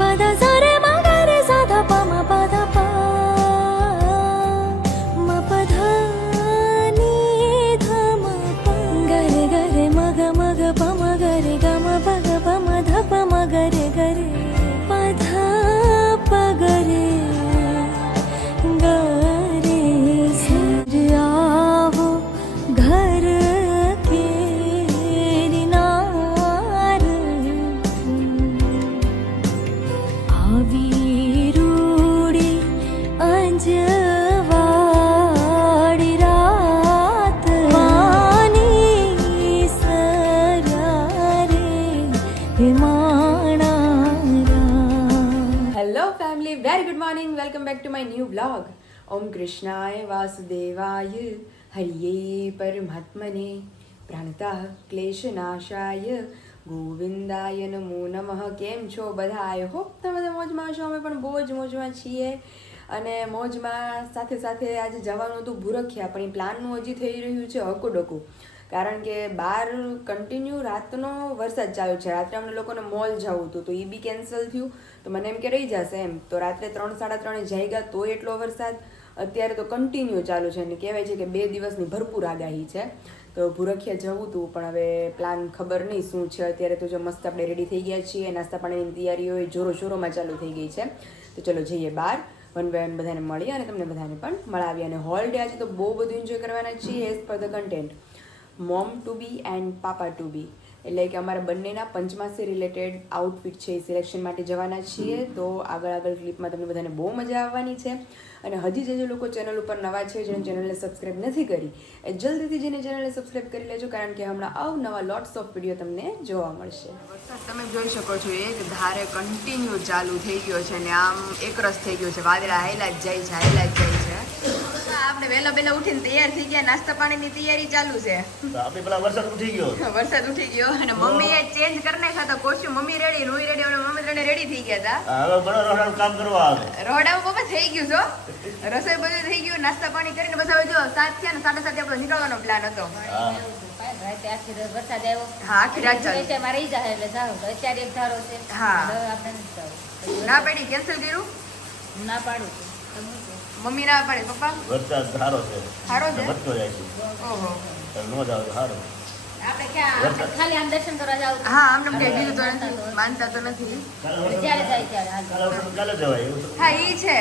పదజరే my new blog ઓમ કૃષ્ણાય વાસુદેવાય હરિયે પરમાત્મને પ્રાણતા ક્લેશનાશાય ગોવિંદાય નમો નમઃ કેમ છો બધા આઈ હોપ તમે બધા મોજમાં છો અમે પણ બહુ જ મોજમાં છીએ. અને મોજમાં સાથે સાથે આજે જવાનું હતું ભૂરખ્યા, પણ એ પ્લાનનું હજી થઈ રહ્યું છે હકુડકું. કારણ કે બહાર કન્ટિન્યુ રાતનો વરસાદ ચાલુ છે. રાત્રે અમને લોકોને મોલ જવું હતું, તો એ બી કેન્સલ થયું. તો મને એમ કે રહી જશે એમ. તો રાત્રે ત્રણ, સાડા ત્રણે જાગ્યા તો એટલો વરસાદ. અત્યારે તો કન્ટિન્યુ ચાલુ છે અને કહેવાય છે કે બે દિવસની ભરપૂર આગાહી છે. તો ભૂરખિયા જવું હતું, પણ હવે પ્લાન ખબર નહીં શું છે. અત્યારે તો જો મસ્ત આપણે રેડી થઈ ગયા છીએ. નાસ્તા પાણીની તૈયારીઓ જોરો જોરોમાં ચાલુ થઈ ગઈ છે. તો ચલો જઈએ બહાર. વન બાય વન બધાને મળીએ અને તમને બધાને પણ મળાવીએ. અને હોલ ડે આજે તો બહુ બધું એન્જોય કરવાના છીએ as per the content mom to be and papa to be એટલે કે અમારા બંનેના પંચમાસી રિલેટેડ આઉટફિટ છે એ સિલેક્શન માટે જવાના છીએ. તો આગળ આગળ ક્લિપમાં તમને બધાને બહુ મજા આવવાની છે. અને હજી જે જે લોકો ચેનલ ઉપર નવા છે જેને ચેનલને સબસ્ક્રાઇબ નથી કરી એ જલ્દીથી જેને ચેનલને સબસ્ક્રાઇબ કરી લેજો કારણ કે હમણાં અવનવા લોટ્સ ઓફ વીડિયો તમને જોવા મળશે. વરસાદ તમે જોઈ શકો છો એક ધારે કન્ટિન્યુ ચાલુ થઈ ગયો છે ને આમ એકરસ થઈ ગયો છે. વાદળા હાયલા જ જાય છે હાયલા જ જાય છે. આપણે વહેલા વહેલા ઉઠીને તૈયાર થઈ ગયા નાસ્તા પાણીની તૈયારી ચાલુ છે. આપણે પેલા વરસાદ ઉઠી ગયો. વરસાદ ઉઠી ગયો અને મમ્મીએ ચેન્જ કરી નાખ્યા તો કોસ્ટ્યુમ મમ્મી રેડી રૂઈ રેડી અને મમ્મી ત્રણે રેડી થઈ ગયા હતા. હવે બરો રોડાનું કામ કરવા આવે. રોડાઓ પપ્પા થઈ ગયું છો રસોઈ બધું થઈ ગયું નાસ્તા પાણી કરીને બધા હવે જો સાત થયા ને સાડા સાતે આપણો નીકળવાનો પ્લાન હતો. હા. રાતે આખી રાત વરસાદ આવ્યો. હા, આખી રાત ચાલુ. જાય એટલે સારું. અત્યારે એક ધારો છે. હા. આપણે ના પાડી કેન્સલ કર્યું? ના પાડું. છું. મમ્મી ના પાડે પપ્પા? વરસાદ સારો છે. સારો છે? વધતો જાય છે. ઓહો. તો નો જાવ સારો. આપણે ક્યાં ખાલી આમ દર્શન કરવા જાવ હા આમને કઈ કીધું તો નથી માનતા તો નથી. જ્યારે જાય ત્યારે કાલે જવાય હા ઈ છે.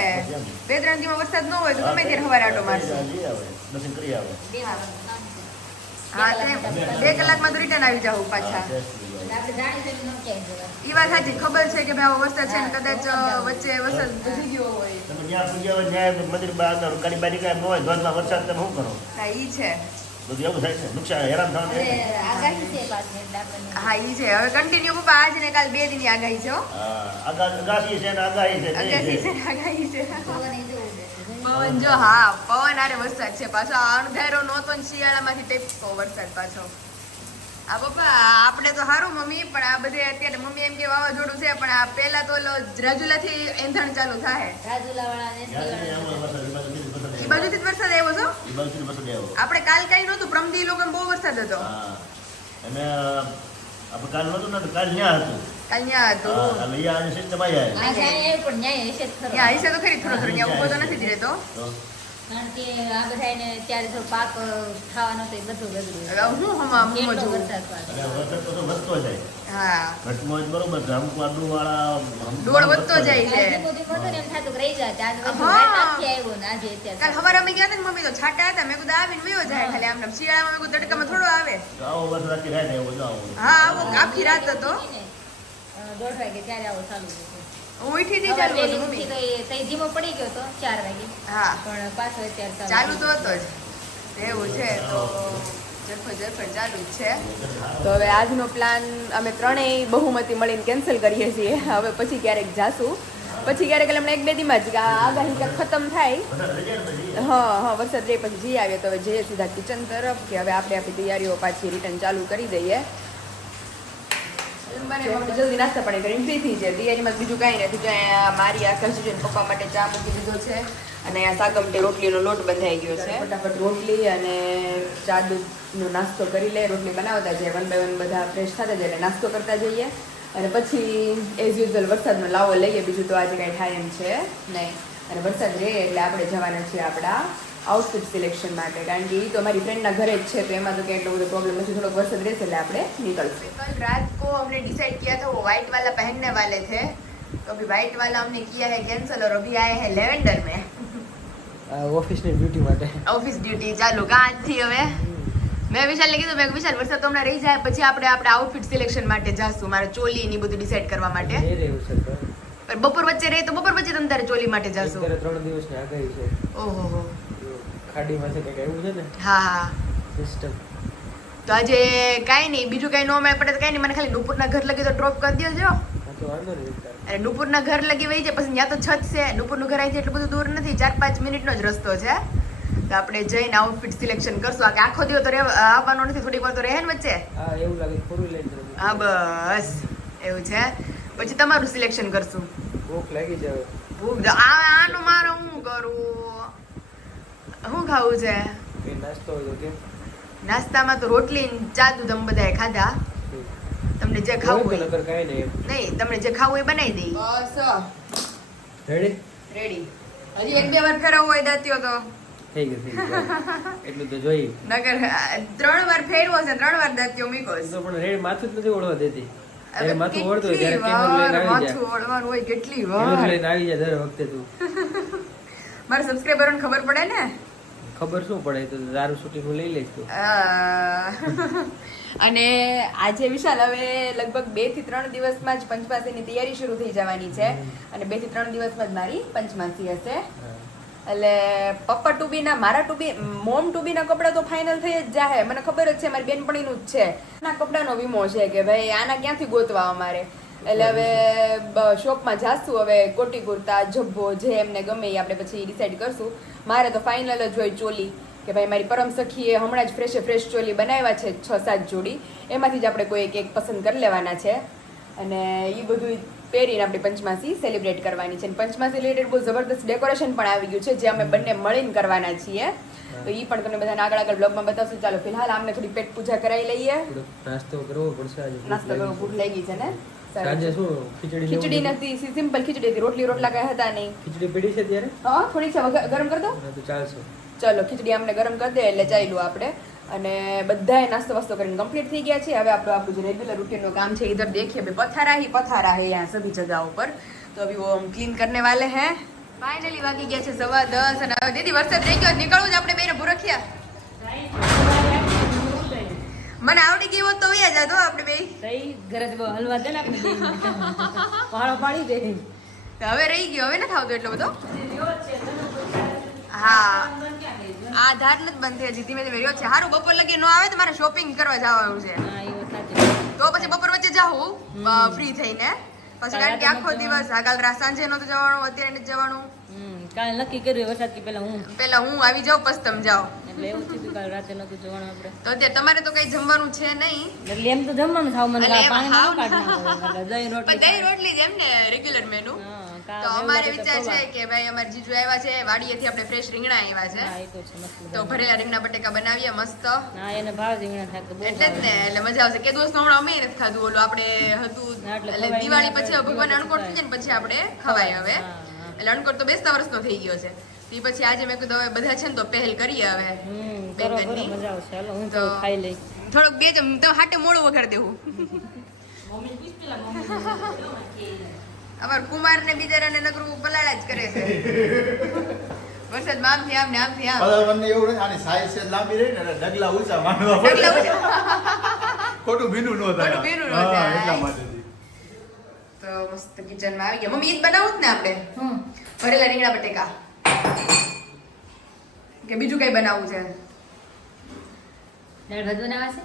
બે ત્રણ દિવસ વરસાદ ન હોય તો ગમે ત્યારે હવારે આટો મારશે. દર્શન કરી આવે. હા તે બે કલાકમાં તો રિટર્ન આવી જાવ પાછા. ઈ વાત સાચી. ખબર છે કે ભાઈ આવો વરસાદ છે ને કદાચ વચ્ચે વરસાદ વધી ગયો હોય તમે જ્યાં પૂજ્યા હોય ત્યાં મંદિર બહાર ગાડી બારી કાંઈ ન હોય ધોધમાં વરસાદ તમે શું કરો? હા ઈ છે. બધું એવું થાય છે. નુકસાન હેરાન થવાનું હવે. હા છે. કન્ટિન્યુ પપ્પા આજ ને કાલ બે દિન આગાહી છે હો. હા, આગા- અગાસી છે ને આગાહી છે આગાહી છે. છે આગાહી છે. પવન એ જો હા પવન આરે વરસાદ છે. પાછો આ અણધાર્યો નહોતો ને શિયાળામાંથી ટેપકો વરસાદ પાછો. આ પપ્પા આપણે તો સારું મમ્મી પણ આ બધે અત્યારે મમ્મી એમ કે વાવાઝોડું છે પણ આ પહેલા તો ઓલો રાજુલાથી એંધણ ચાલુ થાય. ને એ બાજુથી જ વરસાદ આવ્યો છો? એ બાજુથી વરસાદ આવ્યો. આપણે કાલ કઈ નહોતું પ્રમદી લોકો બહુ વરસાદ હતો. હા. અને આપણે કાલ નહોતું ને તો કાલ ન્યા હતું. કાલ ન્યા હતું. એટલે ઈ આજે system આ જાય પણ ન્યાય હશે જ ખરો. તો થોડો થોડો ત્યાં ઊભો તો નથી જ રહેતો. તો? કારણ કે આ બધાને ત્યારે જો પાક ખાવાનો તો એ બધું બગડ્યું હું હમા હું વરસાદ પાછો. તો વધતો જાય. હા. ઘટમાં જ બરોબર છે અમુક આડુવાળા ડોળ વધતો જાય છે. ધીમું ધીમું હતું ને એમ થાતું રહી જાય. ત્યાં જ વધુ હા. રાત આખી આવ્યો ને આજે અત્યારે કાલ સવારે અમે ગયા હતા ને મમ્મી તો છાટા હતા. મેં કીધું આવીને વયો જાય ખાલી આમ શિયાળામાં મેં કીધું તડકામાં થોડો આવે. આવો વરસાદ આખી રાત આવ્યો હા આવો આખી રાત હતો. દોઢ વાગે ત્યારે આવો ચાલુ. ઉઠી હતી ચાલુ હતું મમ્મી. તૈજીમો પડી ગયો તો 4 વાગે. હા. પણ પાછો અત્યારે ચાલુ તો હતો જ. એવું છે તો જરફર જરફર ચાલુ જ છે. તો હવે આજનો પ્લાન અમે ત્રણેય બહુમતી મળીને કેન્સલ કરીએ છીએ. હવે પછી ક્યારેક જાશું. પછી ક્યારેક એટલે હમણાં એક બે દીમાં જ આગાહી ક્યાંક ખતમ થાય. વરસાદ રહી જાય ને પછી હા હા વરસાદ રે પછી જઈ આવીએ તો હવે જઈએ સીધા કિચન તરફ કે હવે આપણે આપણી તૈયારીઓ પાછી રિટર્ન ચાલુ કરી દઈએ. જલ્દી નાસ્તા પાણી કરીને ફ્રી થઈ જાય. તૈયારીમાં તો બીજું કાંઈ નથી. જો અહીંયા મારી આકાશ છે પપ્પા માટે ચા મૂકી દીધો છે અને અહીંયા સાગમટે રોટલીનો લોટ બંધાઈ ગયો છે. ફટાફટ રોટલી અને ચા દૂધનો નાસ્તો કરી લે. રોટલી બનાવતા જઈએ. વન બાય વન બધા ફ્રેશ થતા જઈએ નાસ્તો કરતા જઈએ. અને પછી એઝ યુઝ્યુઅલ વરસાદનો લાવો લઈએ. બીજું તો આજે કાંઈ થાય એમ છે નહીં. અને વરસાદ રહે એટલે આપણે જવાના છીએ આપણા આઉટફિટ સિલેક્શન માટે કારણ કે એ તો અમારી ફ્રેન્ડના ઘરે જ છે તો એમાં તો કંઈ એટલો બધો પ્રોબ્લેમ નથી થોડોક વરસાદ રહેશે એટલે આપણે નીકળશું કલ રાત को हमने डिसाइड किया था वो व्हाइट वाला पहनने वाले थे तो अभी व्हाइट वाला हमने किया है कैंसिल और अभी आए हैं लेवेंडर में ઓફિસની ડ્યુટી માટે ઓફિસ ડ્યુટી ચાલુ કાંથી હવે મેં વિશાલને કીધું મેં કીધું, વિશાલ વરસાદ તો હમણાં રહી જાય પછી આપણે આપણે આઉટફિટ સિલેક્શન માટે જાશું મારે ચોલી ની બધું ડિસાઈડ કરવા માટે એ રહ્યું છે તો. પણ બપોર વચ્ચે રહે તો બપોર વચ્ચે તમે તારે ચોલી માટે જશો. અત્યારે ત્રણ દિવસની આગાહી છે. ઓહો હો. જો ખાડીમાં છે કંઈક એવું છે ને? હા હા. સિસ્ટમ તો આજે કાંઈ નહીં બીજું કાંઈ ન મળે પડે તો કાંઈ નહીં મને ખાલી નુપુરના ઘર લગી તો ડ્રોપ કરી દેજો. નહીં નુપુરના ઘર લગી વહી જાય પછી ત્યાં તો છત છે. નુપુરનું ઘર અહીંથી એટલું બધું દૂર નથી. ચાર પાંચ મિનિટનો જ રસ્તો છે. તો આપણે જઈને આઉટફિટ સિલેક્શન કરશું. આ આખો દિવસ તો આવવાનો નથી થોડીક વાર તો રહે ને વચ્ચે. હા એવું લાગે હા બસ. એવું છે. પછી તમારું સિલેક્શન કરશું. ભૂખ લાગી જાય ભૂખ આનું મારે હું કરું? શું ખાવું છે? નાસ્તો નાસ્તામાં તો રોટલી ને ચા દૂધ અમે બધાએ ખાધા. તમને જે ખાવું હોય. નકર કાઈ નહીં નહીં તમને જે ખાવું હોય એ બનાવી દઈ બસ. રેડી રેડી હજી એક બે વાર ફેરવો હોય દાંતીઓ તો. થઈ ગયું થઈ ગયું. એટલું તો જોઈ નકર ત્રણ વાર ફેરવો છે ત્રણ વાર દાંતીઓ મીકો તો પણ રેડ માથું જ નથી ઓળવા દેતી. ત્યારે માથું ઓળતું હોય ત્યારે કેમેરો લઈને આવી જાય. માથું ઓળવાનું હોય કેટલી વાર. કેમેરો લઈને આવી જાય દર વખતે તું. મારા સબસ્ક્રાઇબરોને ખબર પડે ને? ખબર શું પડે? તો દારૂ શૂટિંગ હું લઈ લઈશ તું. અને આજે વિશાલ હવે લગભગ બેથી ત્રણ દિવસમાં જ પંચમાસીની તૈયારી શરૂ થઈ જવાની છે. અને બેથી ત્રણ દિવસમાં જ મારી પંચમાસી હશે. એટલે પપ્પા ટુબીના, મારા ટુબી, મોમ ટુબીના કપડાં તો ફાઇનલ થઈ જ જાહે. મને ખબર જ છે, મારી બેનપણીનું જ છે. આના કપડાનો વીમો છે કે ભાઈ, આના ક્યાંથી ગોતવા અમારે? એટલે હવે શોપમાં જાશું હવે, કોટી કુર્તા, જબ્બો, જે એમને ગમે એ આપણે પછી ડિસાઈડ કરશું. મારે તો ફાઇનલ જ હોય ચોલી. કે ભાઈ, મારી પરમ સખીએ હમણાં જ ફ્રેશે ફ્રેશ ચોલી બનાવ્યા છે છ સાત જોડી. એમાંથી જ આપણે કોઈ એક એક પસંદ કરી લેવાના છે. અને એ બધું પહેરીને આપણે પંચમાસી સેલિબ્રેટ કરવાની છે. અને પંચમાસી રિલેટેડ બહુ જબરદસ્ત ડેકોરેશન પણ આવી ગયું છે જે અમે બંને મળીને કરવાના છીએ. તો એ પણ તમને બધાને આગળ આગળ બ્લોગમાં બતાવશું. ચાલો ફિલહાલ આમને થોડી પેટ પૂજા કરાવી લઈએ. નાસ્તો કરવો પડશે આજે. નાસ્તો કરવો ભૂખ લાગી છે ને. સાંજે શું ખીચડી ખીચડી નથી સિમ્પલ ખીચડી હતી. રોટલી રોટલા કઈ હતા નહીં. ખીચડી પડી છે ત્યારે હા થોડીક છે. ગરમ કર દો. તો ચાલશે. ચલો ખીચડી અમને ગરમ કરી દે એટલે ચાલ્યું આપણે. અને બધાએ નાસ્તો વાસ્તો કરીને કમ્પ્લીટ થઈ ગયા છે. હવે આપણું આપણું જે રેગ્યુલર રૂટીનનું કામ છે ઇધર દેખીએ. ભાઈ પથારા હી પથારા હે યહાં સભી જગા ઉપર. તો અભી વો ક્લીન કરને વાલે હે. ફાઇનલી વાગી ગયા છે સવા દસ અને હવે દીદી વરસાદ થઈ ગયો નીકળવું જ આપણે બેને ભૂરખ્યા મને આવડી ગયો તો વ્યા જાતો આપણે બે ઘરે હલવા દે ને આપણે પાડી દે. હવે રહી ગયો હવે નથી થાવતો એટલો બધો? હા. આ ધાર નથી બંધ હજી. ધીમે ધીમે રહ્યો છે. સારું બપોર લગી ન આવે તો મારે શોપિંગ કરવા જવાનું છે. તો પછી બપોર વચ્ચે જાઉં ફ્રી થઈને. પછી કારણ કે આખો દિવસ આ કાલ રાત સાંજે નહોતું જવાનું અત્યારે નથી જવાનું. કાલે નક્કી કર્યું વરસાદ કે પેલા હું. પેલા હું આવી જાઉં પછી તમે જાઓ. થયું તો અત્યારે તમારે તો કઈ જમવાનું છે નહીં. એમ તો જમવાનું ખાવ મને દહીં રોટલી જેમ ને રેગ્યુલર મેનુ તો અમારે વિચાર છે કે ભાઈ અમારે જીજુ આવ્યા છે વાડીએથી આપણે ફ્રેશ રીંગણા આવ્યા છે. હા એ તો છે મસ્ત તો ભરેલા રીંગણા બટેકા બનાવીએ મસ્ત. હા એને ભાવ રીંગણા થાય એટલે જ ને એટલે મજા આવશે. કે દોસ્ત હમણાં અમે નથી ખાધું ઓલું આપણે હતું એટલે દિવાળી પછી ભગવાન અણકોટ થઈ ને પછી આપણે ખવાય હવે. એટલે અણકોટ તો બેસતા વર્ષનો થઈ ગયો છે. તે પછી આજે મેં કીધું હવે બધા છે ને તો પહેલ કરીએ હવે. બેંગનની. મજા આવશે. હાલો હું તો તો- ખાઈ લઈ. થોડોક બે ચમ તો હાટે મોડું વગર દેવું. અમાર કુમાર ને બિચારાને નકરું પલાળા જ કરે છે. વરસાદ આમથી આમ ને આમથી આમ. પલાળવાને એવું રહે આની સાઈઝ છે લાંબી રહી ને એટલે ડગલા ઊંચા માંડવા પડે. ડગલા ઊંચા. ખોટું ભીનું ન થાય. ખોટું ભીનું ન થાય. એટલા માટે તો મસ્ત કિચનમાં આવી ગયા. મમ્મી ઈદ બનાવું જ ને આપણે? હમ. ભરેલા રીંગણા બટેકા. કે બીજું કઈ બનાવવું છે? દાળ ભાત બનાવવા છે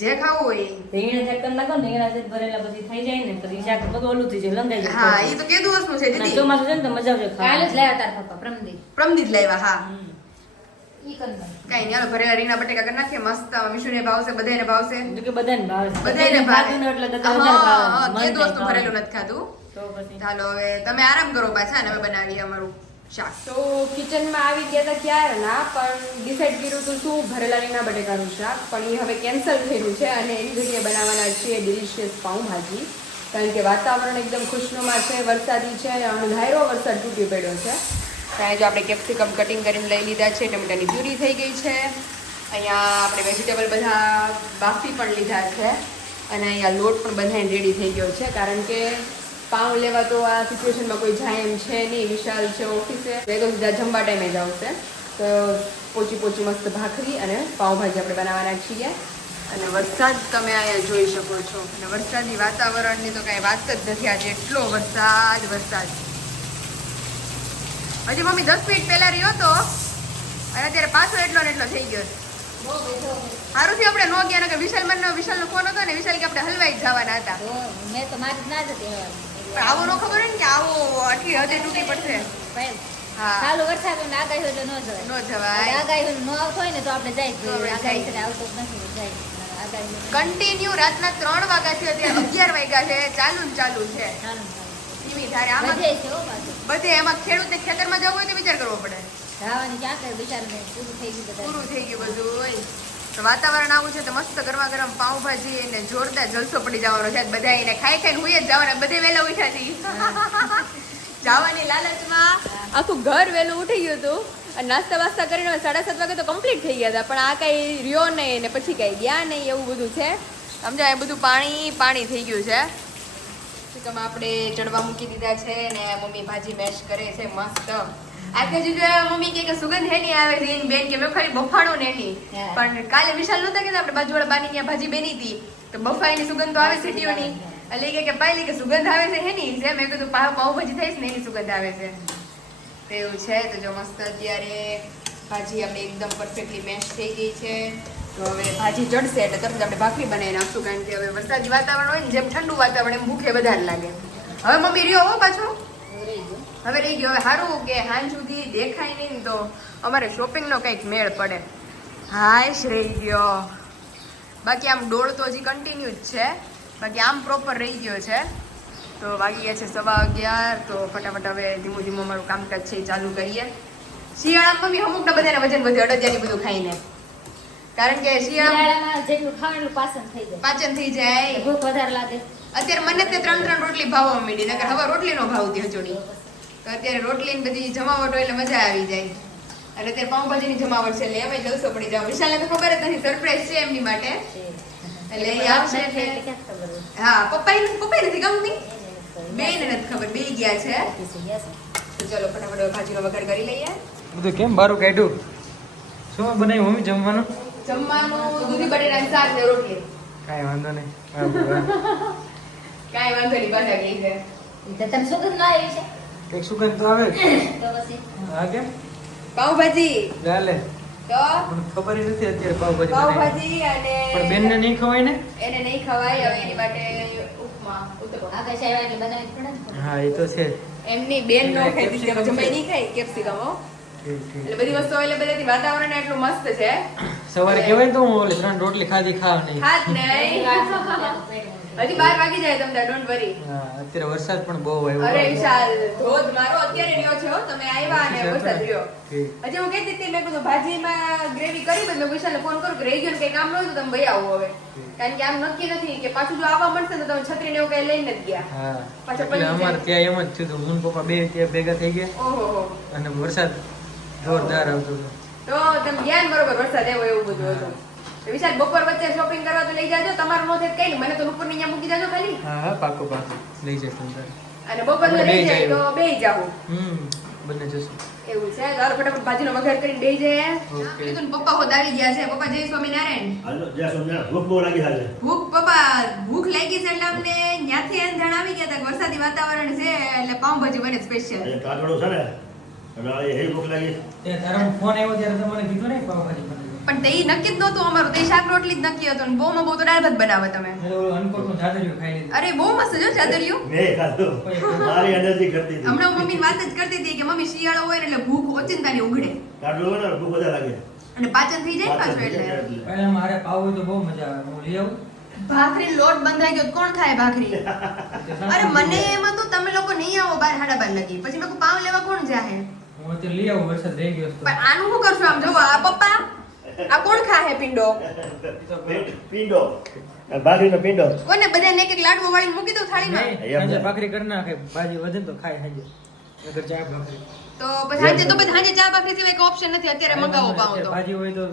જે ખાવું હોય એ. રીંગણા શાક કરી નાખો ને રીંગણા શાક ભરેલા પછી થઈ જાય ને પછી શાક બધું ઓલું થઈ જાય લંગાઈ જાય. હા એ તો કેદું વસ્તુ છે દીદી. ચોમાસું છે ને તો મજા આવશે કાલે જ લાવ્યા તાર પપ્પા પ્રમદી. પ્રમદીત લાવ્યા હા. કઈ નહીં હાલો ભરેલા રીંગણા બટેકા કરી નાખીએ મસ્ત વિશુને ભાવશે બધાને ભાવશે. જો કે બધાને ભાવે. છે. બધાને ભાવે. એટલે તો વધારે ભાવે. હા, કેદું વસ્તુ ભરેલું નથી ખાધું. તો પછી. ચાલો હવે તમે આરામ કરો પાછા ને હવે બનાવીએ અમારું. શાક તો કિચનમાં આવી ગયા હતા ક્યારના પણ ડિસાઈડ કર્યું હતું શું ભરેલા રીંગણા બટેકાનું શાક. પણ એ હવે કેન્સલ થયેલું છે અને એની જગ્યાએ બનાવવાના છીએ ડિલિશિયસ પાઉંભાજી. કારણ કે વાતાવરણ એકદમ ખુશનુમાં છે, વરસાદી છે અને અણધાર્યો વરસાદ તૂટી પડ્યો છે. ત્યાં જો આપણે કેપ્સિકમ કટિંગ કરીને લઈ લીધા છે, ટમેટાની પ્યુરી થઈ ગઈ છે. અહીંયા આપણે વેજીટેબલ બધા બાફી પણ લીધા છે. અને અહીંયા લોટ પણ બધાને રેડી થઈ ગયો છે, કારણ કે પાઉં લેવા તો આ સિચ્યુએશનમાં કોઈ જાય એમ છે નહીં, વિશાલ છે ઓફિસે. સીધા જમવા ટાઈમે જ આવશે. તો પોચી પોચી મસ્ત ભાખરી અને પાઉંભાજી આપણે બનાવવાના છીએ. અને વરસાદ તમે અહીંયા જોઈ શકો છો. અને વરસાદી વાતાવરણની તો કાંઈ વાત જ નથી. આજે એટલો વરસાદ વરસાદ. હજી મમ્મી દસ મિનિટ પહેલા રહ્યો હતો અને અત્યારે પાછો એટલો ને એટલો થઈ ગયો. સારું થયું આપણે ન ગયા કે વિશાલ મને વિશાલનો ફોન હતો ને, વિશાલ કે આપણે હલવાઈ જવાના હતા. મેં તો મારી ના જ હવે. પણ આવો નો ખબર ને કે આવો આટલી હદે તૂટી પડશે. ચાલુ વરસાદ ને આગાહી હોય તો ન જવાય. નો જવાય. આગાહી ન આવતો હોય ને તો આપણે જાય આગાહી આવતો નથી જાય કન્ટિન્યુ રાતના ત્રણ વાગ્યા છે અત્યારે અગિયાર વાગ્યા છે ચાલુ ને ચાલુ છે. બધે એમાં ખેડૂત ને ખેતરમાં જવું હોય તો વિચાર કરવો પડે? જવાની ક્યાં કરે બિચારાને પૂરું થઈ ગયું પૂરું થઈ ગયું બધું વાતાવરણ આવું છે તો મસ્ત ગરમા ગરમ પાઉંભાજી અને જોરદાર જલસો પડી જવાનો છે. બધા એને ખાઈ ખાઈ હું જ જવાના. બધે વહેલા ઉઠ્યા છીએ. જવાની લાલચમાં આખું ઘર વહેલું ઉઠી ગયું હતું. અને નાસ્તા વાસ્તા કરીને સાડા સાત વાગે તો કમ્પ્લીટ થઈ ગયા હતા. પણ આ કાંઈ રહ્યો નહીં ને પછી કાંઈ ગયા નહીં એવું બધું છે. સમજાય? બધું પાણી પાણી થઈ ગયું છે. ચિકન આપણે ચડવા મૂકી દીધા છે ને મમ્મી ભાજી મેશ કરે છે મસ્ત. આખે જ જો મમ્મી કે સુગંધ હેની આવે રીન બેન કે મેં ખાલી બફાણો ને એની. પણ કાલે વિશાલ નતા કે આપણે બાજુવાળા બાની ત્યાં ભાજી બેની હતી. તો બફાઈની સુગંધ તો આવે છે ટીઓની. એટલે કે કે પાયલી કે સુગંધ આવે છે હેની જે મેં કીધું પાવ પાવભાજી થઈશ ને એની સુગંધ આવે છે. તો એવું છે તો જો મસ્ત અત્યારે ભાજી આપણે એકદમ પરફેક્ટલી મેશ થઈ ગઈ છે. તો હવે ભાજી ચડશે એટલે તરત આપણે ભાખરી બનાવી નાખશું કારણ કે હવે વરસાદી વાતાવરણ હોય ને જેમ ઠંડુ વાતાવરણ એમ ભૂખે વધારે લાગે. હવે મમ્મી રહ્યો હો પાછો. હવે રહી ગયો. હવે સારું કે હાંજ સુધી દેખાય નહીં તો અમારે શોપિંગનો કંઈક મેળ પડે. હાશ રહી ગયો બાકી આમ દોડ તો હજી કન્ટિન્યુ જ છે. બાકી આમ પ્રોપર રહી ગયો છે. તો વાગી ગયા છે સવા અગિયાર. તો ફટાફટ હવે ધીમું ધીમું અમારું કામકાજ છે એ ચાલુ કરીએ. શિયાળામાં મમ્મી અમુકના બધાને વજન વધે અડદિયાની બધું ખાઈને. કારણ કે શિયાળામાં શિયાળામાં જેટલું ખાવાનું પાચન થઈ જાય. પાચન થઈ જાય. ભૂખ વધારે લાગે. અત્યારે મને તે ત્રણ ત્રણ રોટલી ભાવવા માંડી નકર હવે રોટલીનો ભાવ હતી હજોડી તો અત્યારે રોટલી ને બધી જમાવટ હોય એટલે મજા આવી જાય. અને અત્યારે પાઉંભાજીની જમાવટ છે એટલે એમ જલસો પડી જાવ વિશાલને તો ખબર જ નથી સરપ્રાઈઝ છે એમની માટે. એટલે એ આવશે એટલે હા પપ્પા પપ્પા નથી ગમતી? બે ને નથી ખબર બે ગયા છે. તો ચલો ફટાફટ હવે ભાજીનો વઘાર કરી લઈએ. બધું કેમ બારું કાઢ્યું? શું બનાવ્યું મમ્મી જમવાનું? જમવાનું દૂધી બટેટાની શાક ને રોટલી. કાઈ વાંધો નહીં કાઈ વાંધો નહીં પાછા ગઈ છે તો તને સુગંધ ના આવી છે? કંઈક સુગંધ તો આવે હા કેમ પાઉંભાજી. ચાલે. તો? ખબર નથી અત્યારે પાવભાજી પાવભાજી અને પણ બેનને નહીં ખવાય ને? એને નહીં ખવાય હવે એની માટે ઉપમા આગળ છે આવ્યા એટલે બનાવી પડે હા એ તો છે. એમની બેન નો ખાઈ દીધી જમાઈ નહીં ખાય કેપ્સિકમ. એટલે બધી વસ્તુ અવેલેબલ હતી. વાતાવરણ એટલું મસ્ત છે. સવારે કહેવાય તો હું ઓલી ત્રણ રોટલી ખાધી ખાવ નહીં. હાથ નહીં. હજી બાર વાગી જાય તમને ડોન્ટ વરી હા અત્યારે વરસાદ પણ બહુ આવ્યો અરે વિશાલ ધોધ મારો અત્યારે રહ્યો છે હો તમે આવ્યા અને વરસાદ રહ્યો. હજી હું કહેતી હતી મેં કીધું ભાજીમાં ગ્રેવી કરી મેં વિશાલને ફોન કરું કે રહી ગયો કઈ કામ ન હોય તો તમે ભાઈ આવો હવે. કારણ કે આમ નક્કી નથી કે પાછું જો આવવા મળશે તો તમે છત્રી ને એવું કઈ લઈને જ ગયા. હા. પાછા પછી અમારે ત્યાં એમ જ થયું હતું હું પપ્પા બે ત્યાં ભેગા થઈ ગયા. ઓહો અને વરસાદ જોરદાર આવતો હતો. તો તમે ધ્યાન બરોબર વરસાદ આવ્યો એવું બધું હતું. વિશાલ બપોર વચ્ચે શોપિંગ કરવા તો લઈ જાજો. તમારું નો થાય કઈ મને તો ઉપર અહીંયા મૂકી જાજો ખાલી. હા હા પાકો પાકો. લઈ જઈશ તમને અને બપોર લઈ જાય તો બે જાવું હમ બંને જશું. એવું છે. તો ફટાફટ ભાજીનો વઘાર કરીને દઈ જાય. કીધું પપ્પા ખુદ આવી ગયા છે. પપ્પા જય સ્વામિનારાયણ. હાલો જ્યાં સુધી ભૂખ બહુ લાગી હાલે. ભૂખ પપ્પા ભૂખ લાગી છે એટલે અમને ત્યાંથી એમ જણાવી ગયા હતા કે વરસાદી વાતાવરણ છે એટલે પાઉંભાજી બને સ્પેશિયલ અને છે ને. અને એ ભૂખ લાગી. તે તારો ફોન આવ્યો ત્યારે તમારે કીધું ને પાવભાજી બનાવી પણ તે નક્કી જ નહોતું અમારું તે શાક રોટલી જ નક્કી હતું ને બહુમાં બહુ તો દાળ ભાત બનાવો તમે. અરે બહુ મસ્ત જો ચાદરિયું મારી એનર્જી કરતી હતી. હમણાં હું મમ્મીની વાત જ કરતી હતી કે મમ્મી શિયાળો હોય ને એટલે ભૂખ ઓચિંતાની ઉઘડે હોય ને ભૂખ વધારે લાગે. અને પાચન થઈ જાય પાછું એટલે. પહેલા મારે પાવ હોય તો બહુ મજા આવે. હું લઈ આવું? ભાખરી લોટ બંધાઈ ગયો કોણ ખાય ભાખરી? અરે મને એમાં તો તમે લોકો નહીં આવો બાર હાડા બાર લગી. પછી મેં પાવ લેવા કોણ જાહે? હું તો લઈ આવું વરસાદ રહી ગયો પણ આનું શું કરશું આમ જોવો આ કોણ ખાહે પિંડો? પિંડો. ભાખરીનો પિંડો. કોને બધાને એક એક લાડવો વાળી મૂકી દો થાળીમાં? સાંજે ભાખરી કરી નાખે ભાજી વધે તો ખાય સાંજે નકર ચા ભાખરી. તો પછી સાંજે તો પછી સાંજે ચા ભાખરી સિવાય કોઈ ઓપ્શન નથી અત્યારે મંગાવો પાઉં તો. ભાજી હોય તો.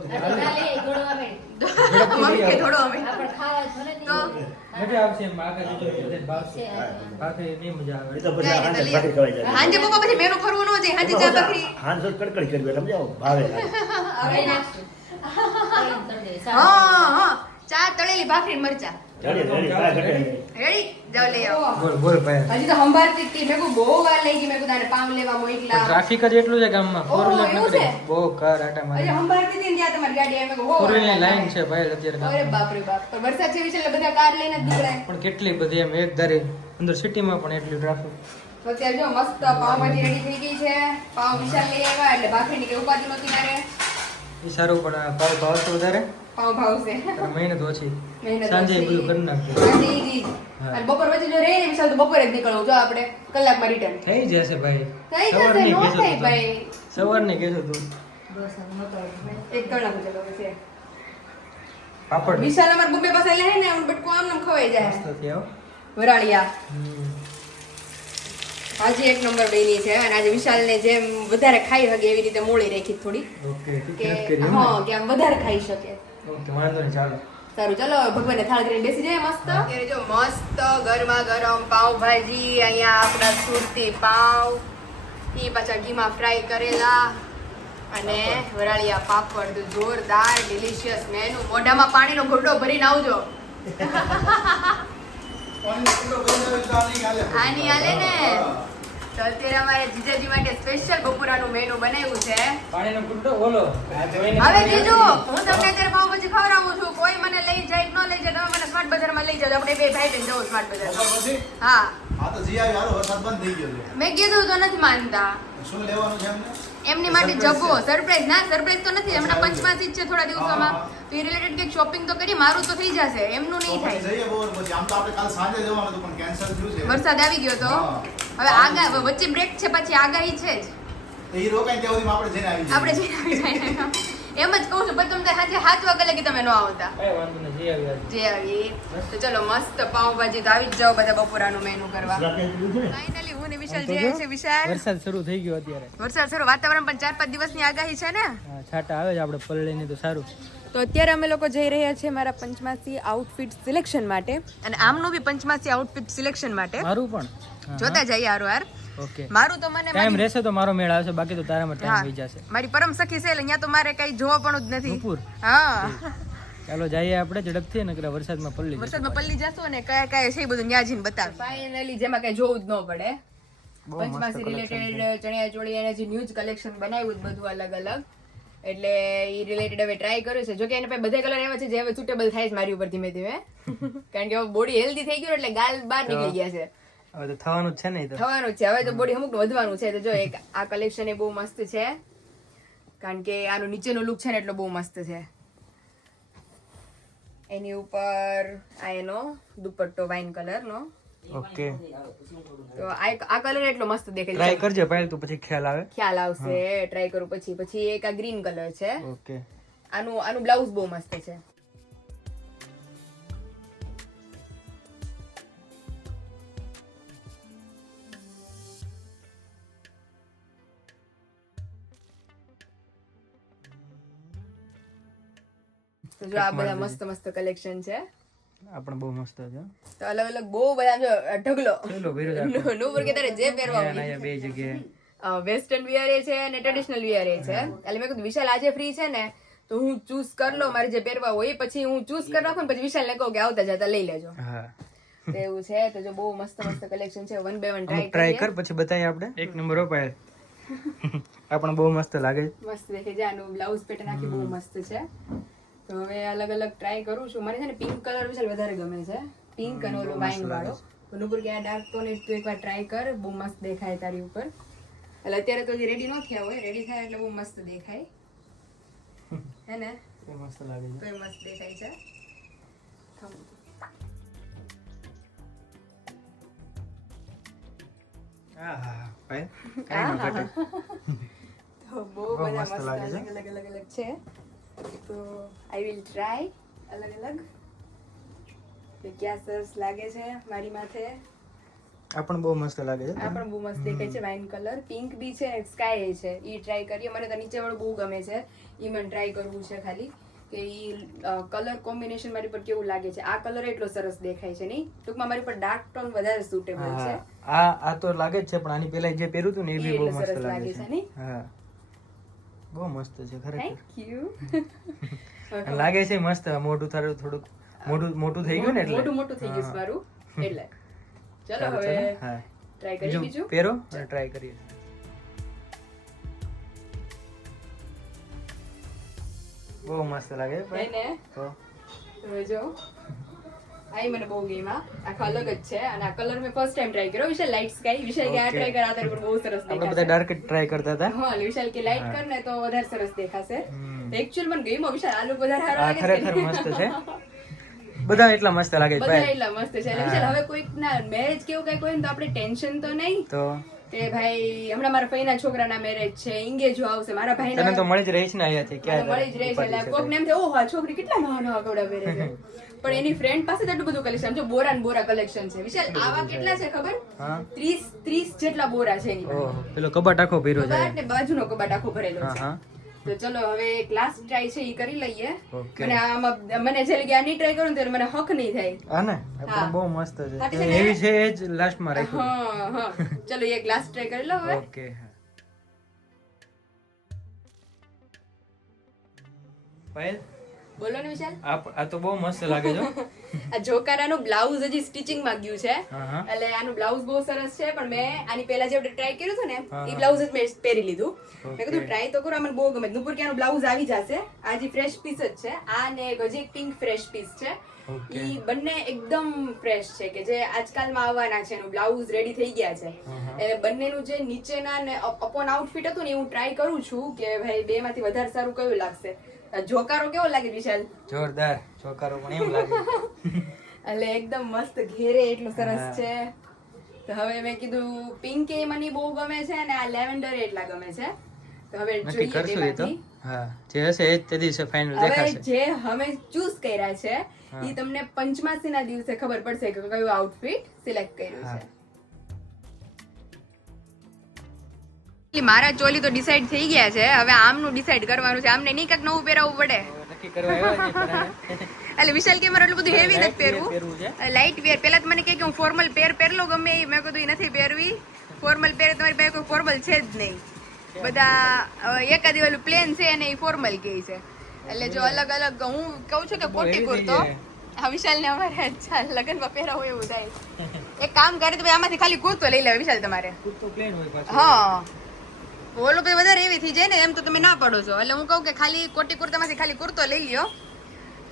મમ્મી કે થોડો અમે તો મજા આવશે જજો બધાને ભાવશે. ભાખરી નહીં મજા આવે. એ તો પછી હાંજે ભાખરી ખવાઈ જાય. સાંજે પપ્પા પછી મેનું ફરવું ન જાય સાંજે ચા ભાખરી. હાંજ કડકડી કરવી સમજાવો? ભાવે. હવે નાખશું. હા હા. ચા તળેલી ભાખરી મરચા. જડી જડી કાંઈ ઘટે. નહીં. રેડી? જાવ લઈ આવો. બોલ બોલ ભાઈ. હજી તો સંભાળતી હતી. મેં કીધું બહુ વાર લઈ ગઈ. મેં કીધું આને પામ લેવા મોકલા. ટ્રાફિક જ એટલું છે ગામમાં. ફોર વ્હીલર નથી. બહુ કાર આટા મારે. હજી સંભાળતી હતી ત્યાં તમારી ગાડી આવી. હો, ફોર વ્હીલર લાઈન છે ભાઈ અત્યારે અરે બાપ રે બાપ. પણ વરસાદ છે એટલે બધા કાર લઈને જ નીકળે પણ કેટલી બધી એમ એક ધારે. અંદર સિટીમાં પણ એટલી ટ્રાફિક તો અત્યારે જો મસ્ત પાવભાજી રેડી થઈ ગઈ છે. પાવ વિશાલ લઈ આવ્યા એટલે ભાખરીની કે ઉપાધિ નહોતી મારે. એ સારું પણ ભાવ ભાવ તો વધારે? પાવ ભાવ છે. મહેનત ઓછી. સાંજે બધું કરી નાખજો. અને બપોર વચ્ચે જો રે વિશાલ તો બપોરે જ નીકળવું જો આપણે કલાકમાં રિટર્ન થઈ જશે ભાઈ. થઈ જશે, નો થાય. ભાઈ. સવારની કહેશો તું. બસ એક કલાક ચલો છે. પાપડ. વિશાલ અમાર બુબે પાસે લે ને બટકો આમ નામ ખવાઈ જાય. વરાળિયા. હમ. આજે એક નંબર બની છે અને આજે વિશાલને જેમ વધારે ખાઈ શકે એવી રીતે મોળી રાખી થોડી. કે હા કે આમ વધારે ખાઈ શકે. ઓકે વાંધો નહીં ચાલો. સારું ચલો ભગવાનને થાળ કરીને બેસી જાય મસ્ત. અત્યારે જો મસ્ત ગરમા ગરમ પાવભાજી અહીંયા આપણા સુરતી પાવ એ પાછા ઘીમાં ફ્રાય કરેલા. અને વરાળિયા પાપડ તો જોરદાર ડિલિશિયસ મેનુ મોઢામાં પાણીનો ઘોડો ભરીને આવજો. આની હાલે. ને? તો અત્યારે અમારે જીજાજી માટે સ્પેશિયલ બપોરાનું મેનુ બનાવ્યું છે. પાણીનો ગુડ્ડો ઓલો હવે જીજુ હું તમને અત્યારે પાવભાજી ખવડાવું છું. કોઈ મને લઈ જાય ન લઈ જાય તમે મને સ્માર્ટ બજારમાં લઈ જાઓ. આપણે બે ભાઈ બેન જવું સ્માર્ટ બજાર બજારમાં હા. તો જી આવ્યો વરસાદ બંધ થઈ ગયો છે. મેં કીધું તો નથી માનતા. શું લેવાનું છે એમને? એમની માટે જગો. જબો સરપ્રાઈઝ ના સરપ્રાઈઝ તો નથી. હમણાં પંચમાસી જ છે થોડા દિવસોમાં. તો એ રિલેટેડ કંઈક શોપિંગ તો કરી મારું તો થઈ જશે. એમનું નહીં થાય. વરસાદ આવી ગયો તો? હવે આગા વચ્ચે બ્રેક છે પછી આગાહી છે જ. આપણે જઈને આવી જાય એમ જ કહું છું પણ તમને સાંજે સાત વાગે લગી તમે ન આવતા. જે આવી તો ચલો મસ્ત પાવભાજી તો આવી જ જાઓ બધા બપોરાનું મેનુ કરવા? ફાઇનલી હું ને વિશાલ જે. છે વિશાલ. વરસાદ શરૂ થઈ ગયો અત્યારે. વરસાદ સર વાતાવરણ પણ ચાર પાંચ દિવસની આગાહી છે ને? છાટા આવે છે આપણે પલળીને તો સારું. તો અત્યારે અમે લોકો જઈ રહ્યા છીએ મારા પંચમાસી આઉટફિટ સિલેક્શન માટે. અને આમનું બી પંચમાસી આઉટફિટ સિલેક્શન માટે. મારું પણ. જોતા જઈએ હારો હાર. ઓકે મારું તો મને ટાઈમ રહેશે તો મારો મેળ આવશે બાકી તો તારામાં માટે ટાઈમ થઈ જશે મારી પરમ સખી છે એટલે અહીંયા તો મારે કઈ જોવા પણ જ નથી. નુપુર. હા. ચાલો જઈએ આપણે ઝડપથી નકર વરસાદમાં પલ્લી વરસાદમાં પલ્લી જશું ને કયા કયા છે એ બધું ન્યા જઈને બતાવ ફાઇનલી જેમાં કઈ જોવું જ ન પડે. પંચમાસી રિલેટેડ ચણિયા ચોળી એને જે ન્યૂઝ કલેક્શન બનાવ્યું બધું અલગ અલગ. એટલે એ રિલેટેડ હવે ટ્રાય કર્યું છે. જોકે એને પાસે બધા કલર એવા છે જે હવે સુટેબલ થાય છે મારી ઉપર ધીમે ધીમે. કારણ કે હવે બોડી હેલ્ધી થઈ ગયું એટલે ગાલ બહાર નીકળી ગયા છે. હવે તો થવાનું જ છે ને થવાનું છે. હવે તો બોડી અમુક વધવાનું છે. તો જો એક આ કલેક્શન એ બહુ મસ્ત છે. કારણ કે આનો નીચેનો લુક છે ને એટલો બહુ મસ્ત છે. એની ઉપર આ એનો દુપટ્ટો વાઇન કલર નો. ઓકે. તો આ આ કલર એટલો મસ્ત દેખાય ટ્રાય કરજે પહેલ તું પછી ખ્યાલ આવે. ખ્યાલ આવશે. ટ્રાય કરું પછી. પછી એક આ ગ્રીન કલર છે. ઓકે. આનું આનું બ્લાઉઝ બહુ મસ્ત છે. તો જો આ બધા મસ્ત મસ્ત કલેક્શન છે. આ પણ બહુ મસ્ત છે. તો અલગ અલગ બહુ બધા જો ઢગલો. આપો. નૂપુર કે તારે જે પહેરવા અહીંયા બે જગ્યાએ. વેસ્ટર્ન વિયર એ છે અને ટ્રેડિશનલ વિયર એ છે. એટલે મેં કીધું વિશાલ આજે ફ્રી છે ને તો હું ચૂઝ કરી લઉં મારે જે પહેરવા હોય એ પછી હું ચૂઝ કરી નાખું ને પછી વિશાલ ને કહું કે આવતા જતા લઈ લેજો. હા. તો એવું છે તો જો બહુ મસ્ત મસ્ત કલેક્શન છે. One by one try try કર પછી બતાવીએ આપણે. એક નંબર હો પાયલ આ પણ બહુ મસ્ત લાગે. મસ્ત દેખે છે આનું બ્લાઉઝ પેટર્ન આખી બહુ મસ્ત છે. તો હવે અલગ અલગ ટ્રાય કરું છું. મને છે ને પિંક કલર વિશે વધારે ગમે છે. પિંક અને ઓલો વાઇન વાળો. નુપુર કે આ ડાર્ક ટોન તું એકવાર ટ્રાય કર. બહુ મસ્ત દેખાય તારી ઉપર. એટલે અત્યારે તો રેડી ન થયા હોય. રેડી થાય એટલે બહુ મસ્ત દેખાય. હે ને? મસ્ત લાગે છે. તો મસ્ત દેખાય છે. કાંઈ ન ઘટે. તો બહુ બધા મસ્ત અલગ અલગ અલગ છે. તો આઈ વિલ ટ્રાય અલગ અલગ. કે ક્યાં સરસ લાગે છે મારી માથે? આ પણ બહુ મસ્ત લાગે છે. આ પણ બહુ મસ્ત દેખાય છે વાઇન કલર. પિંક બી છે સ્કાય છે. ઈ ટ્રાય કરીએ. મને તો નીચે વાળું બહુ ગમે છે. ઈ મને ટ્રાય કરવું છે ખાલી. કે ઈ કલર કોમ્બિનેશન મારી પર કેવું લાગે છે? આ કલર એટલો સરસ દેખાય છે નહીં? ટૂંકમાં મારી પર ડાર્ક ટોન વધારે સુટેબલ છે. આ આ તો લાગે જ છે પણ આની પહેલા જે પહેર્યું હતું ને એ એ બી બહુ મસ્ત લાગે છે નહીં? હા. બહુ મસ્ત છે ખરેખર. થેન્ક યુ લાગે છે મસ્ત મોઢું થારું થોડુંક મોઢું મોટું થઈ ગયું ને એટલે? મોટું મોટું થઈ ગયું મારું. એટલે. ચલો હવે ટ્રાય કરી બીજું પેરો અને ટ્રાય કરીએ. બહુ મસ્ત લાગે ભાઈ. ને તો હવે જો. આ મને બહુ ગેમા આખો અલગ જ છે અને આ કલર મેં ફર્સ્ટ ટાઈમ ટ્રાય કર્યો. વિશાલ લાઈટ સ્કાય વિશાલ કે આ ટ્રાય કરા આ બહુ સરસ આપણે બધા ડાર્ક ટ્રાય કરતા હતા. હા વિશાલ કે લાઈટ કર ને તો વધારે સરસ દેખાશે. હમ. એકચ્યુઅલ મને ગેમો વિશાલ આલુ વધારે સારો લાગે છે. ખરેખર મસ્ત છે. બધા એટલા મસ્ત લાગે છે બધા એટલા મસ્ત છે. એટલે વિશાલ હવે કોઈક ના મેરેજ કેવું કઈ કોઈ તો આપણે ટેન્શન તો નહીં. તો? કે ભાઈ હમણાં મારા ભાઈના છોકરાના મેરેજ છે ઇંગેજો આવશે મારા તને તો મળી જ રહીશ ને અહીંયાથી ક્યાં મળી જ રહે છે. એટલે કોક ને એમ થાય ઓહો આ છોકરી કેટલા નવા નવા કપડા પહેરે છે. પણ એની ફ્રેન્ડ પાસે તો એટલું બધું કલેક્શન જો બોરા ને બોરા કલેક્શન છે. વિશાલ આવા કેટલા છે ખબર? ત્રીસ ત્રીસ જેટલા બોરા છે એની પાસે. પેલો કબાટ આખો ભર્યો છે. કબાટ ને બાજુનો કબાટ આખો ભરેલો છે. તો ચલો હવે ક્લાસ ટ્રાય છે એ કરી લઈએ. અને આમાં મને જે ગયા આ નહીં ટ્રાય કરું ને ત્યારે મને હક નહીં થાય. હા ને? હા. પણ બહુ મસ્ત હા, છે એવી છે એ જ લાસ્ટમાં રાખ્યું. હા હા. ચલો એ ગ્લાસ ટ્રાય કરી લો હવે. ઓકે પાયલ બોલો ને વિશાલ. આ તો બહુ મસ્ત લાગે છે આ જોકારાનું બ્લાઉઝ હજી સ્ટિચિંગ માંગ્યું છે. એટલે આનું બ્લાઉઝ બહુ સરસ છે પણ મેં આની પહેલા જે ટ્રાય કર્યું હતું ને એ બ્લાઉઝ જ મેં પહેરી લીધું. મેં કીધું ટ્રાય તો કરો મને બહુ ગમે. નુપુર ક્યાંનું બ્લાઉઝ આવી જશે. આ જે ફ્રેશ પીસ જ છે આ ને એક હજી એક પિંક ફ્રેશ પીસ છે. એ ઈ બંને એકદમ ફ્રેશ છે કે જે આજકાલમાં આવવાના છે એનું બ્લાઉઝ રેડી થઈ ગયા છે. એટલે બંનેનું જે નીચેના ને અપોન આઉટફિટ હતું ને એ હું ટ્રાય કરું છું કે ભાઈ બે માંથી વધારે સારું કયું લાગશે. જોકારો કેવો લાગે વિશાલ? જોરદાર. જોકારો પણ એમ લાગે. એટલે એકદમ મસ્ત ઘેરે એટલું સરસ છે. તો હવે મેં કીધું પિંક એ મને બહુ ગમે છે અને આ લેવેન્ડર એટલા ગમે છે. તો હવે જોઈએ કરશું એ તો. હા. જે હશે એ તે દિવસે ફાઇનલ હવે દેખાશે. જે અમે ચૂઝ કર્યા છે. એ તમને પંચમાસીના દિવસે ખબર પડશે કે કયું આઉટફિટ સિલેક્ટ કર્યું છે. મારા ચોલી તો ડિસાઈડ થઈ ગયા છે. હવે આમનું ડિસાઈડ કરવાનું છે. આમને નહીં કંઈક નવું પહેરાવવું પડે. એટલે વિશાલ કે મારે એટલું બધું હેવી નથી પહેરવું. લાઇટ વેર પહેલા તો મને કહે કે હું ફોર્મલ પેર પહેરલો ગમે એ. મેં કીધું નથી પહેરવી. ફોર્મલ પહેરે તમારી પાસે કોઈ ફોર્મલ છે જ નહીં. બધા એકાદી ઓલું પ્લેન છે અને એ ફોર્મલ કહે છે. એટલે જો અલગ અલગ હું કહું છું કે કોટી કુર્તો. આ વિશાલ ને અમારે ચાલ લગ્નમાં પહેરાવું એવું થાય. એક કામ કરે તો આમાંથી ખાલી કુર્તો લઈ લે વિશાલ તમારે. હા. ઓલું પછી વધારે એવી થઈ જાય ને એમ તો તમે ના પડો છો. એટલે હું કહું કે ખાલી કોટી કુર્તામાંથી ખાલી કુર્તો લઈ લ્યો.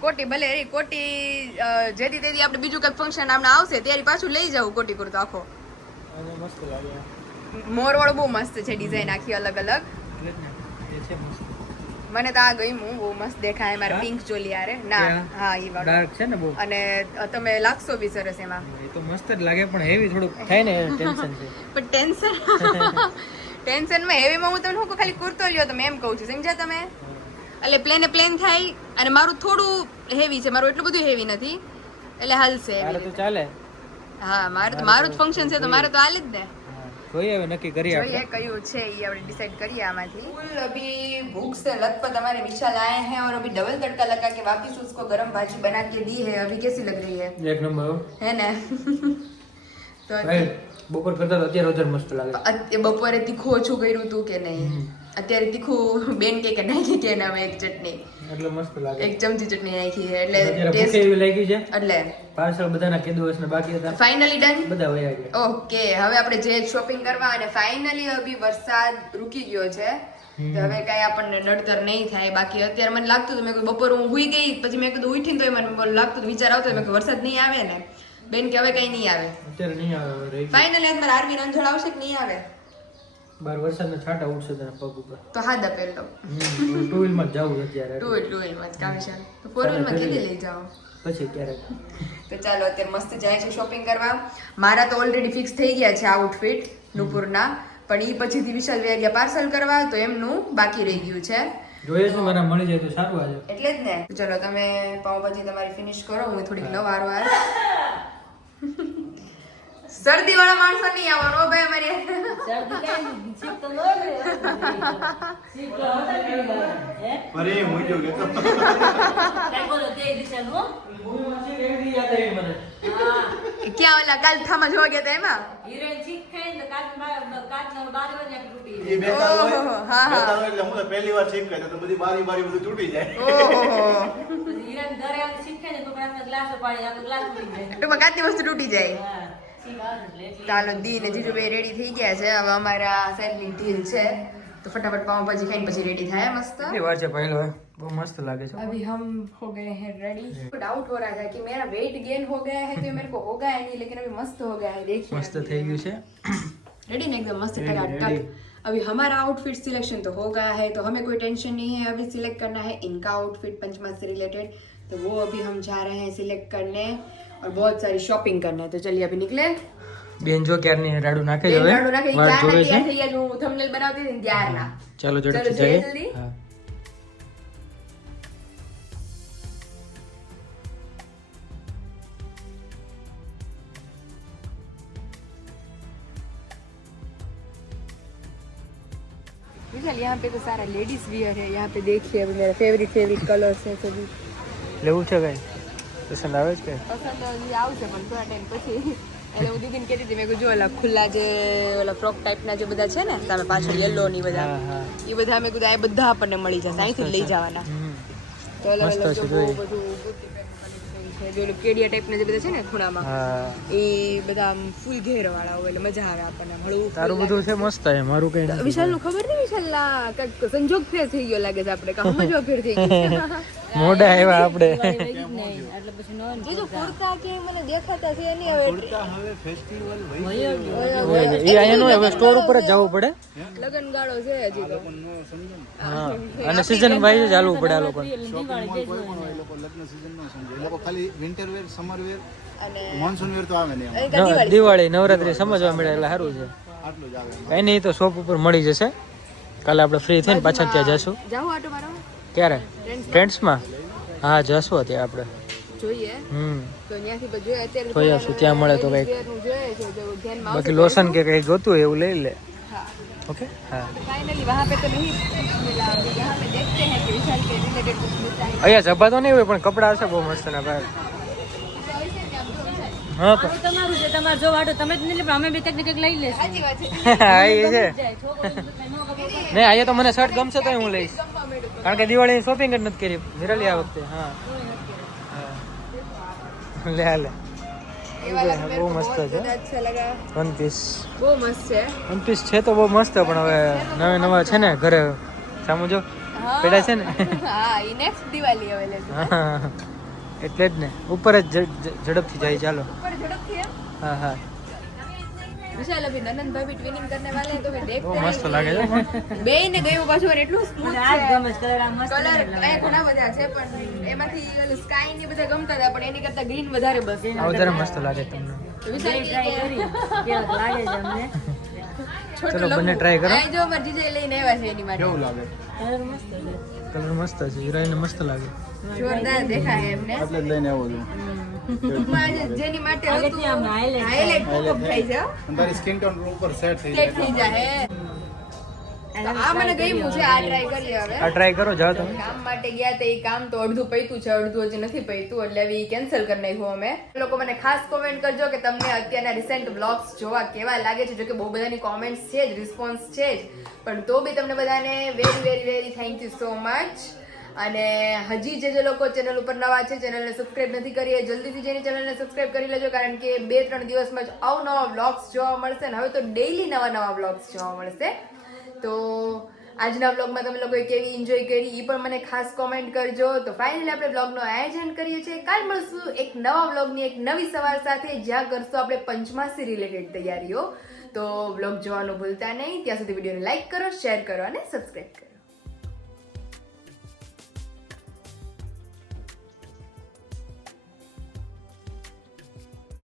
કોટી ભલે એ કોટી જેથી તેથી આપણે બીજું કંઈક ફંક્શન આમને આવશે ત્યારે પાછું લઈ જવું કોટી કુર્તો આખો. મોરવાળો મોર વાળો બહુ મસ્ત છે ડિઝાઇન આખી અલગ અલગ. મને તો આ ગમ્યું બહુ મસ્ત દેખાય મારે પિંક ચોલી આરે ના હા એ વાળો. ડાર્ક છે ને બહુ? અને તમે લાગશો બી સરસ એમાં. એ તો મસ્ત જ લાગે પણ હેવી થોડુંક થાય ને ટેન્શન છે. પણ ટેન્શન ટેન્શનમાં હેવીમાં હું તમને શું કહું, ખાલી કુર્તો લ્યો તમે એમ કહું છું સમજ્યા તમે એટલે પ્લેન પ્લેન થાય અને મારું થોડું હેવી છે મારું એટલું બધું હેવી નથી એટલે હાલશે એવી તારે તો રીતે. ચાલે હા મારે તો મારું જ ફંક્શન છે તો મારે તો હાલે જ ને હા. જોઈએ હવે નક્કી કરીએ જોઈએ આપણે કયું છે એ આપણે ડિસાઈડ કરીએ આમાંથી फुल अभी भूख से लथपथ हमारे विशाल आए हैं और अभी डबल तड़का लगा के वापिस उसको गरम भाजी बना के दी है अभी कैसी लग रही है એક નંબર है ना તો ભાઈ બપોર કરતા અત્યારે વધારે મસ્ત લાગે બપોરે તીખું ઓછું કર્યું તું કે નહીં? અત્યારે તીખું બેન કે કે નાખી કે ના એક ચટણી. એટલે મસ્ત લાગે. એક ચમચી ચટણી નાખી એટલે ટેસ્ટ એવી લાગી છે? એટલે. પાર્સલ બધાના કીધું હશે બાકી હતા. ફાઇનલી ડન બધા વયા ગયા. ઓકે હવે આપણે જે શોપિંગ કરવા અને ફાઇનલી અભી વરસાદ રૂકી ગયો છે. તો હવે કઈ આપણને નડતર નહીં થાય. બાકી અત્યારે મને લાગતું હતું મેં બપોર હું હુઈ ગઈ પછી મેં કીધું ઉઠીને તો મને લાગતું વિચાર આવતો મેં વરસાદ નહીં આવે ને. બેન કે હવે કઈ નહીં આવે. અત્યારે નહીં આવે. ફાઇનલી આજ મારે આરવી રંજોળ આવશે કે નહીં આવે? બાર વરસાદના છાંટા ઉડશે તને પગ ઉપર. તો હા દપેલ તો. ટુ વ્હીલમાં જવું અત્યારે. ટુ વ્હીલ ટુ વ્હીલમાં જ કામ છે. તો ફોર વ્હીલમાં કીધી લઈ જાઓ. પછી ક્યારેક તો ચાલો અત્યારે મસ્ત જાય છે શોપિંગ કરવા. મારા તો ઓલરેડી ફિક્સ થઈ ગયા છે આઉટફિટ નુપુરના. પણ એ પછીથી વિશાલ વેરિયા પાર્સલ કરવા તો એમનું બાકી રહી ગયું છે. જોઈએ છે મારા મળી જાય તો સારું આજે એટલે જ ને. ચલો તમે પાવભાજી તમારી ફિનિશ કરો હું થોડીક લવ વાર વાર શરદી વાળા માણસો નહીં આવવાનો હો ભાઈ અમારી. અરે કે ક્યાં ઓલા કાલ થામાં જોવા ગયા હતા એમાં? એ હોય હોય એટલે હું પહેલી વાર શીખ તો બધી બારી બારી બધું તૂટી જાય. ટૂંકમાં કાચની વસ્તુ તૂટી જાય. ચાલો દીન જીજુભાઈ રેડી થઈ ગયા છે. હવે અમારા સેલની ઢીલ છે. તો ફટાફટ પાવભાજી ખાઈને પછી રેડી થાય મસ્ત કેટલી વાર છે પહેલો બહુ મસ્ત લાગે છે अभी हम हो गए हैं रेडी डाउट हो रहा था कि मेरा वेट गेन हो गया है तो ये मेरे को होगा है नहीं लेकिन अभी मस्त हो गया है देखिए મસ્ત થઈ ગયું છે रेडी ना एकदम मस्त Ready, टकाटक ready. अभी हमारा आउटफिट सिलेक्शन तो हो गया है तो हमें कोई टेंशन नहीं है अभी सिलेक्ट करना है इनका आउटफिट पंचमा से रिलेटेड तो वो अभी हम जा रहे हैं सिलेक्ट करने और बहुत सारी शॉपिंग करने तो चलिए अभी निकले બેન જો ક્યારની રાડુ નાખે છે બેન હવે રાડુ નાખે, ઈ વાર ક્યારના જોવે છે તૈયાર થઈ ગયા છે. હું thumbnail બનાવતી હતી ને ત્યારના. ચાલો ચાલો, ઝડપથી જઈએ જઈએ જલ્દી. હા विशाल यहाँ पे तो सारा लेडीज वियर है यहाँ पे देखिए अभी मेरा फेवरेट फेवरेट कलर्स है सभी લેવું છે કઈ પસંદ આવે છે કઈ પસંદ હજી આવશે પણ થોડા ટાઈમ પછી એટલે હું દીદીને કહેતી હતી મેં કીધું જો ઓલા ખુલ્લા જે ઓલા ફ્રોક ટાઈપના જે બધા છે ને સામે પાછળ યલો ની બધા એ બધા મેં કીધું આ બધા આપણને મળી જશે અહીંથી લઈ જવાના. તો ઓલા મસ્ત જો બહુ બધું જે ઓલું કેડિયા ટાઈપના જે બધા છે ને ખૂણામાં એ બધા ફૂલ ઘેર વાળા હોય એટલે મજા આવે આપણને હળવું તારું બધું છે મસ્ત છે મારું કઈ વિશાલનું ખબર નહીં વિશાલ કંઈક સંજોગ ફેર થઈ ગયો લાગે છે આપણે કામ જ ફેર થઈ ગયું મોઢા આવ્યા આપણે. એ જો કુર્તા કે મને દેખાતા છે નહીં હવે હવે ફેસ્ટિવલ એ નો હવે સ્ટોર ઉપર જ જવું પડે. લગન ગાળો છે હજી તો. હા. અને સીઝન વાઇઝ ચાલવું પડે આ લોકો લગ્ન સીઝન નો સમજે. લોકો ખાલી વિન્ટર વેર સમર વેર અને મોન્સૂન વેર તો આવે ને એમ. અને કાં નવ- દિવાળી નવરાત્રી સમજવા મળે એટલે સારું છે. આટલું જ આવે. નહીં તો શોપ ઉપર મળી જશે. કાલે આપણે ફ્રી થઈને પાછા ત્યાં જશું જાઓ આટો મારો. ક્યારે? ફ્રેન્ડ્સમાં? હા જશું અત્યારે આપણે. ત્યાં મળે તો કંઈક. બાકી લોશન કે કંઈક જોતું એવું લઈ લે. ઓકે? હા. અહીંયા જબ્બા તો નહીં હોય પણ કપડાં હશે બહુ મસ્ત ના ભાઈ હા તમારું છે તમાર જો વાડો તમે જ નહીં અમે બે કંઈક લઈ લેશું હા એ છે. નહીં આજે તો મને શર્ટ ગમશે તો હું લઈશ. કારણ કે દિવાળીની શોપિંગ જ નથી કરી. નિરાલી આ વખતે હા. લે લે બહુ મસ્ત છે વન બહુ મસ્ત છે. તો બહુ મસ્ત પણ હવે નવા નવા છે ને ઘરે. સામુ જો. છે ને. એટલે જ ને. ઉપર જ ઝડપથી જાય ચાલો. હા હા. વિશાલ અભી નનન ભાભી ટ્વિનિંગ કરને વાલે તો મે દેખતે મસ્ત લાગે છે. બે ને ગયું પાછું અને એટલું સ્મૂથ છે. આ ગમે કલર આ મસ્ત કલર એ ઘણા બધા છે પણ એમાંથી ઓલું સ્કાય ને બધા ગમતા હતા પણ એની કરતા ગ્રીન વધારે બસ. આ વધારે મસ્ત લાગે તમને. વિશાલ ટ્રાય કરી. કેવું લાગે છે અમને. ચલો બંને ટ્રાય કરો. આ જો મરજી જે લઈને આવ્યા છે એની માટે. કેવું લાગે? કલર મસ્ત છે. કલર મસ્ત છે હીરાઈને મસ્ત લાગે. જોરદાર દેખાય એમને. એટલે લઈને આવો છું. જેની માટે હતું આગળથી આમ highlight highlight pop-up થાય. છે હો. અને તારી સ્કિન ટોન ઉપર સેટ થઈ જાય. થઈ જાય આ મને ગમ્યું છે આ ટ્રાય કરીએ હવે. આ ટ્રાય કરો જાઓ તમે. કામ માટે ગયા તો એ કામ તો અડધું પૈતું છે અડધું હજી નથી પૈતું એટલે હવે કેન્સલ કરી નાખ્યું અમે. લોકો મને ખાસ કોમેન્ટ કરજો કે તમને અત્યારના રિસેન્ટ બ્લોગ્સ જોવા કેવા લાગે છે જો કે બહુ બધાની કોમેન્ટ્સ છે જ રિસ્પોન્સ છે જ. પણ તો બી તમને બધાને very very very thank you so much અને હજી જે જે લોકો ચેનલ ઉપર નવા છે, ચેનલને સબસ્ક્રાઇબ નથી કરી, એ જલ્દીથી જઈને ચેનલને સબસ્ક્રાઇબ કરી લેજો, કારણ કે બે ત્રણ દિવસમાં જ અવનવા વ્લોગ્સ જોવા મળશે ને હવે તો ડેઈલી નવા નવા વ્લોગ્સ જોવા મળશે. તો આજના બ્લોગમાં તમે લોકોએ કેવી એન્જોય કરી એ પણ મને ખાસ કોમેન્ટ કરજો. તો ફાઇનલી આપણે બ્લોગનું આયોજન કરીએ છીએ. કાલ મળશું એક નવા બ્લોગની એક નવી સવાર સાથે. જ્યાં કરશું આપણે પંચમાસી રિલેટેડ તૈયારીઓ. તો બ્લોગ જોવાનું ભૂલતા નહીં. ત્યાં સુધી વિડીયોને લાઇક કરો શેર કરો અને સબસ્ક્રાઈબ કરો.